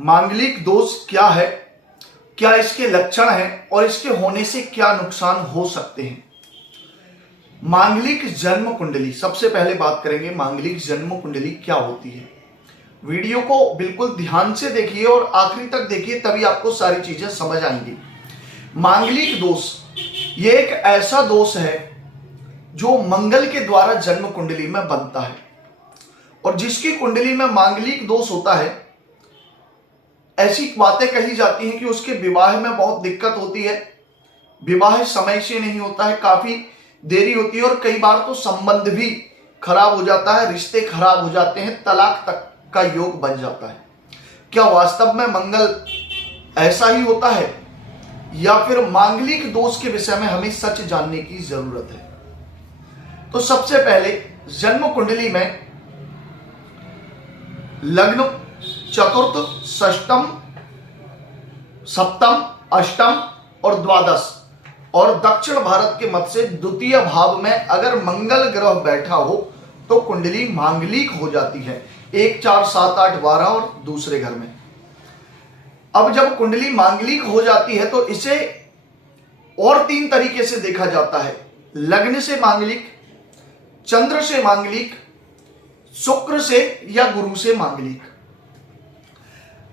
मांगलिक दोष क्या है, क्या इसके लक्षण हैं और इसके होने से क्या नुकसान हो सकते हैं। मांगलिक जन्म कुंडली, सबसे पहले बात करेंगे मांगलिक जन्म कुंडली क्या होती है। वीडियो को बिल्कुल ध्यान से देखिए और आखिरी तक देखिए, तभी आपको सारी चीजें समझ आएंगी। मांगलिक दोष ये एक ऐसा दोष है जो मंगल के द्वारा जन्म कुंडली में बनता है, और जिसकी कुंडली में मांगलिक दोष होता है, ऐसी बातें कही जाती हैं कि उसके विवाह में बहुत दिक्कत होती है, विवाह समय से नहीं होता है, काफी देरी होती है, और कई बार तो संबंध भी खराब हो जाता है, रिश्ते खराब हो जाते हैं, तलाक तक का योग बन जाता है। क्या वास्तव में मंगल ऐसा ही होता है, या फिर मांगलिक दोष के विषय में हमें सच जानने की जरूरत है। तो सबसे पहले जन्म कुंडली में लग्न, चतुर्थ, षष्टम, सप्तम, अष्टम और द्वादश और दक्षिण भारत के मत से द्वितीय भाव में अगर मंगल ग्रह बैठा हो तो कुंडली मांगलिक हो जाती है। 1, 4, 7, 8, 12 और दूसरे घर में। अब जब कुंडली मांगलिक हो जाती है तो इसे और 3 तरीके से देखा जाता है। लग्न से मांगलिक, चंद्र से मांगलिक, शुक्र से या गुरु से मांगलिक।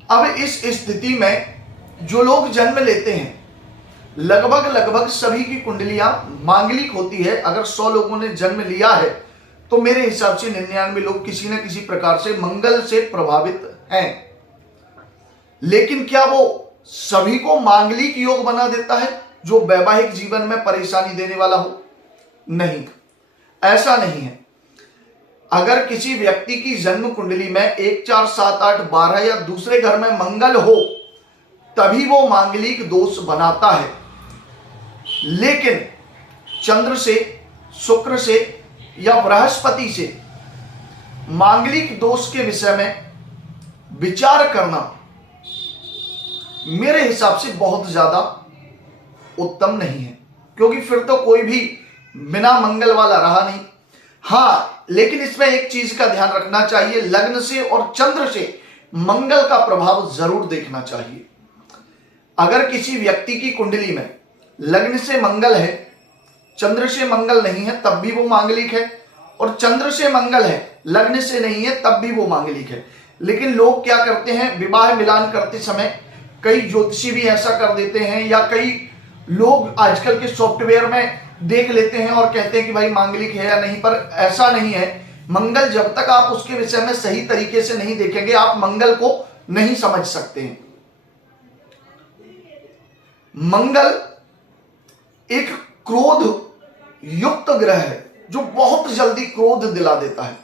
अब इस स्थिति में जो लोग जन्म लेते हैं, लगभग सभी की कुंडलियां मांगलिक होती है। अगर 100 लोगों ने जन्म लिया है तो मेरे हिसाब से 99 लोग किसी न किसी प्रकार से मंगल से प्रभावित हैं। लेकिन क्या वो सभी को मांगलिक योग बना देता है जो वैवाहिक जीवन में परेशानी देने वाला हो? नहीं, ऐसा नहीं है। अगर किसी व्यक्ति की जन्म कुंडली में 1, 4, 7, 8, 12 या दूसरे घर में मंगल हो तभी वो मांगलिक दोष बनाता है। लेकिन चंद्र से, शुक्र से या बृहस्पति से मांगलिक दोष के विषय में विचार करना मेरे हिसाब से बहुत ज्यादा उत्तम नहीं है, क्योंकि फिर तो कोई भी बिना मंगल वाला रहा नहीं। हाँ, लेकिन इसमें एक चीज का ध्यान रखना चाहिए, लग्न से और चंद्र से मंगल का प्रभाव जरूर देखना चाहिए। अगर किसी व्यक्ति की कुंडली में लग्न से मंगल है, चंद्र से मंगल नहीं है, तब भी वो मांगलिक है, और चंद्र से मंगल है, लग्न से नहीं है, तब भी वो मांगलिक है। लेकिन लोग क्या करते हैं, विवाह मिलान करते समय कई ज्योतिषी भी ऐसा कर देते हैं, या कई लोग आजकल के सॉफ्टवेयर में देख लेते हैं और कहते हैं कि भाई मांगलिक है या नहीं, पर ऐसा नहीं है। मंगल जब तक आप उसके विषय में सही तरीके से नहीं देखेंगे, आप मंगल को नहीं समझ सकते हैं। मंगल एक क्रोध युक्त ग्रह है जो बहुत जल्दी क्रोध दिला देता है।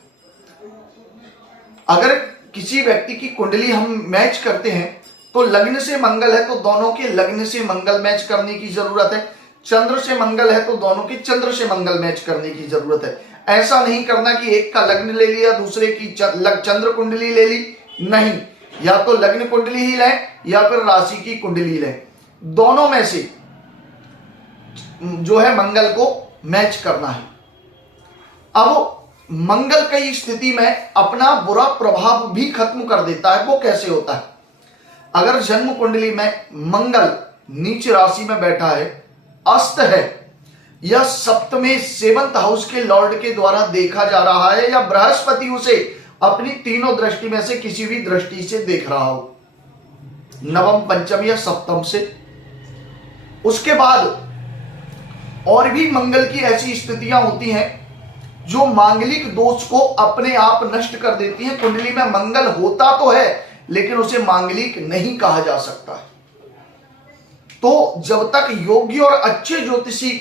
अगर किसी व्यक्ति की कुंडली हम मैच करते हैं तो लग्न से मंगल है तो दोनों के लग्न से मंगल मैच करने की जरूरत है, चंद्र से मंगल है तो दोनों के चंद्र से मंगल मैच करने की जरूरत है। ऐसा नहीं करना कि एक का लग्न ले लिया, दूसरे की चंद्र कुंडली ले ली। नहीं, या तो लग्न कुंडली ही लें या फिर राशि की कुंडली लें, दोनों में से जो है मंगल को मैच करना है। अब मंगल कई स्थिति में अपना बुरा प्रभाव भी खत्म कर देता है। वो कैसे होता है? अगर जन्म कुंडली में मंगल नीच राशि में बैठा है, अस्त है, या सप्तमे 7th हाउस के लॉर्ड के द्वारा देखा जा रहा है, या बृहस्पति उसे अपनी तीनों दृष्टि में से किसी भी दृष्टि से देख रहा हो, नवम, पंचम या सप्तम से, उसके बाद और भी मंगल की ऐसी स्थितियां होती हैं जो मांगलिक दोष को अपने आप नष्ट कर देती हैं। कुंडली में मंगल होता तो है लेकिन उसे मांगलिक नहीं कहा जा सकता है। तो जब तक योग्य और अच्छे ज्योतिषी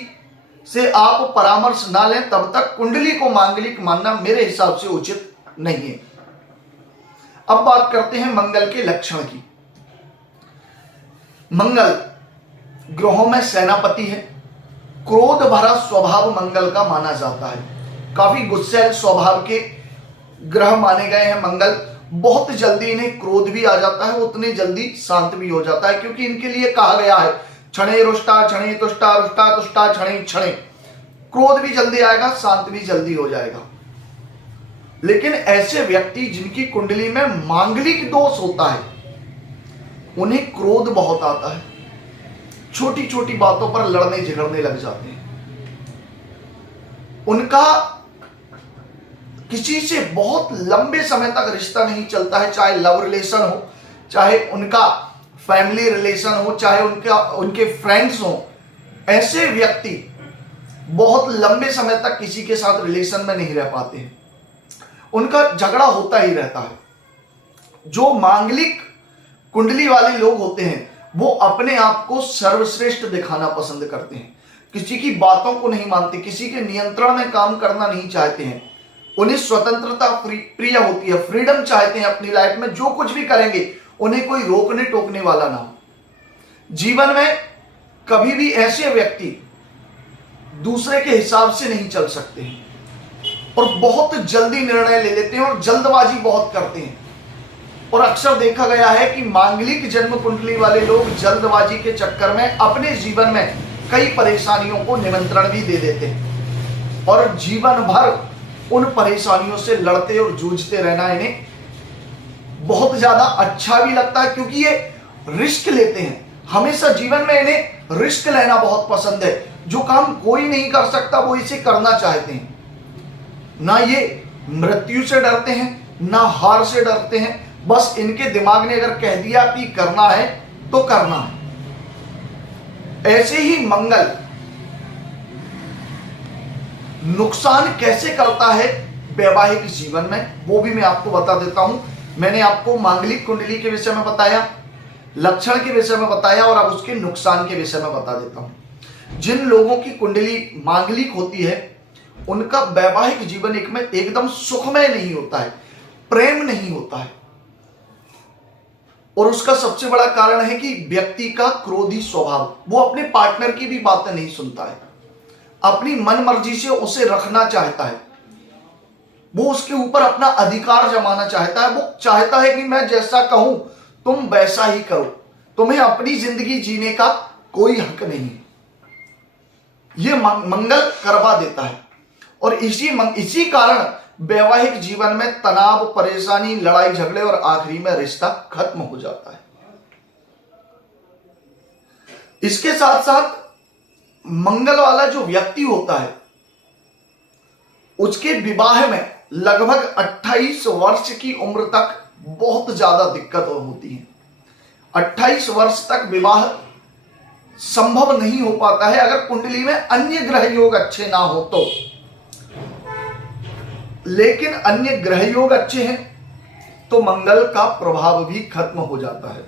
से आप परामर्श ना लें तब तक कुंडली को मांगलिक मानना मेरे हिसाब से उचित नहीं है। अब बात करते हैं मंगल के लक्षण की। मंगल ग्रहों में सेनापति है, क्रोध भरा स्वभाव मंगल का माना जाता है। काफी गुस्सैल स्वभाव के ग्रह माने गए हैं मंगल। बहुत जल्दी इन्हें क्रोध भी आ जाता है, उतने जल्दी शांत भी हो जाता है, क्योंकि इनके लिए कहा गया है क्षणे रुष्टा क्षणे तुष्टा रुष्टा तुष्टा क्षणे क्षणे। क्रोध भी जल्दी आएगा, शांत भी जल्दी हो जाएगा। लेकिन ऐसे व्यक्ति जिनकी कुंडली में मांगलिक दोष होता है, उन्हें क्रोध बहुत आता है, छोटी छोटी बातों पर लड़ने झगड़ने लग जाते हैं। उनका किसी से बहुत लंबे समय तक रिश्ता नहीं चलता है, चाहे लव रिलेशन हो, चाहे उनका फैमिली रिलेशन हो, चाहे उनके फ्रेंड्स हो। ऐसे व्यक्ति बहुत लंबे समय तक किसी के साथ रिलेशन में नहीं रह पाते हैं, उनका झगड़ा होता ही रहता है। जो मांगलिक कुंडली वाले लोग होते हैं वो अपने आप को सर्वश्रेष्ठ दिखाना पसंद करते हैं, किसी की बातों को नहीं मानते, किसी के नियंत्रण में काम करना नहीं चाहते हैं। उन्हें स्वतंत्रता प्रिय होती है, फ्रीडम चाहते हैं अपनी लाइफ में। जो कुछ भी करेंगे उन्हें कोई रोकने टोकने वाला ना हो। जीवन में कभी भी ऐसे व्यक्ति दूसरे के हिसाब से नहीं चल सकते हैं और बहुत जल्दी निर्णय ले लेते हैं और जल्दबाजी बहुत करते हैं। और अक्सर देखा गया है कि मांगलिक जन्म कुंडली वाले लोग जल्दबाजी के चक्कर में अपने जीवन में कई परेशानियों को निमंत्रण भी दे देते हैं और जीवन भर उन परेशानियों से लड़ते और जूझते रहना इन्हें बहुत ज्यादा अच्छा भी लगता है, क्योंकि ये रिस्क लेते हैं। हमेशा जीवन में इन्हें रिस्क लेना बहुत पसंद है। जो काम कोई नहीं कर सकता वो इसे करना चाहते हैं। ना ये मृत्यु से डरते हैं, ना हार से डरते हैं। बस इनके दिमाग ने अगर कह दिया कि करना है तो करना है। ऐसे ही मंगल नुकसान कैसे करता है वैवाहिक जीवन में, वो भी मैं आपको बता देता हूं। मैंने आपको मांगलिक कुंडली के विषय में बताया, लक्षण के विषय में बताया और अब उसके नुकसान के विषय में बता देता हूं। जिन लोगों की कुंडली मांगलिक होती है उनका वैवाहिक जीवन एकदम सुखमय नहीं होता है, प्रेम नहीं होता है। और उसका सबसे बड़ा कारण है कि व्यक्ति का क्रोधी स्वभाव, वो अपने पार्टनर की भी बातें नहीं सुनता है, अपनी मन मर्जी से उसे रखना चाहता है, वो उसके ऊपर अपना अधिकार जमाना चाहता है। वो चाहता है कि मैं जैसा कहूं तुम वैसा ही करो, तुम्हें अपनी जिंदगी जीने का कोई हक नहीं। ये मंगल करवा देता है और इसी कारण वैवाहिक जीवन में तनाव, परेशानी, लड़ाई झगड़े और आखिरी में रिश्ता खत्म हो जाता है। इसके साथ साथ मंगल वाला जो व्यक्ति होता है उसके विवाह में लगभग 28 वर्ष की उम्र तक बहुत ज्यादा दिक्कत होती है। 28 वर्ष तक विवाह संभव नहीं हो पाता है अगर कुंडली में अन्य ग्रह योग अच्छे ना हो तो। लेकिन अन्य ग्रह योग अच्छे हैं तो मंगल का प्रभाव भी खत्म हो जाता है।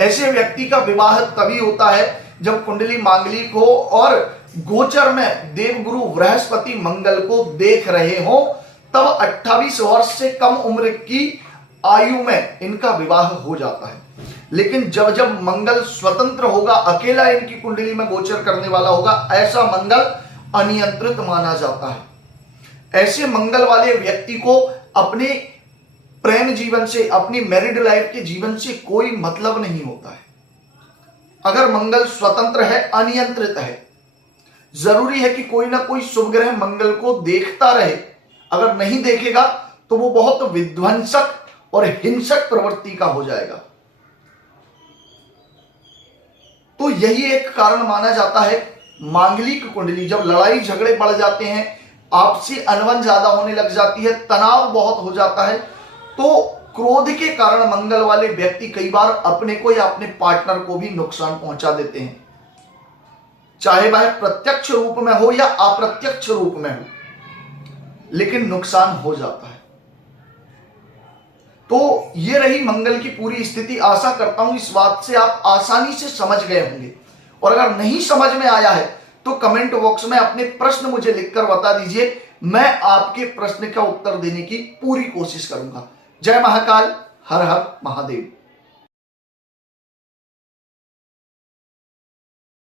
ऐसे व्यक्ति का विवाह तभी होता है जब कुंडली मांगलिक हो और गोचर में देवगुरु बृहस्पति मंगल को देख रहे हो, तब 28 वर्ष से कम उम्र की आयु में इनका विवाह हो जाता है। लेकिन जब जब मंगल स्वतंत्र होगा, अकेला इनकी कुंडली में गोचर करने वाला होगा, ऐसा मंगल अनियंत्रित माना जाता है। ऐसे मंगल वाले व्यक्ति को अपने प्रेम जीवन से, अपनी मैरिड लाइफ के जीवन से कोई मतलब नहीं होता है। अगर मंगल स्वतंत्र है, अनियंत्रित है, जरूरी है कि कोई ना कोई शुभ ग्रह मंगल को देखता रहे। अगर नहीं देखेगा तो वो बहुत विध्वंसक और हिंसक प्रवृत्ति का हो जाएगा। तो यही एक कारण माना जाता है मांगलिक कुंडली, जब लड़ाई झगड़े बढ़ जाते हैं, आपसी अनबन ज्यादा होने लग जाती है, तनाव बहुत हो जाता है, तो क्रोध के कारण मंगल वाले व्यक्ति कई बार अपने को या अपने पार्टनर को भी नुकसान पहुंचा देते हैं, चाहे वह प्रत्यक्ष रूप में हो या अप्रत्यक्ष रूप में हो, लेकिन नुकसान हो जाता है। तो ये रही मंगल की पूरी स्थिति। आशा करता हूं इस बात से आप आसानी से समझ गए होंगे, और अगर नहीं समझ में आया है तो कमेंट बॉक्स में अपने प्रश्न मुझे लिखकर बता दीजिए, मैं आपके प्रश्न का उत्तर देने की पूरी कोशिश करूंगा। जय महाकाल, हर हर महादेव।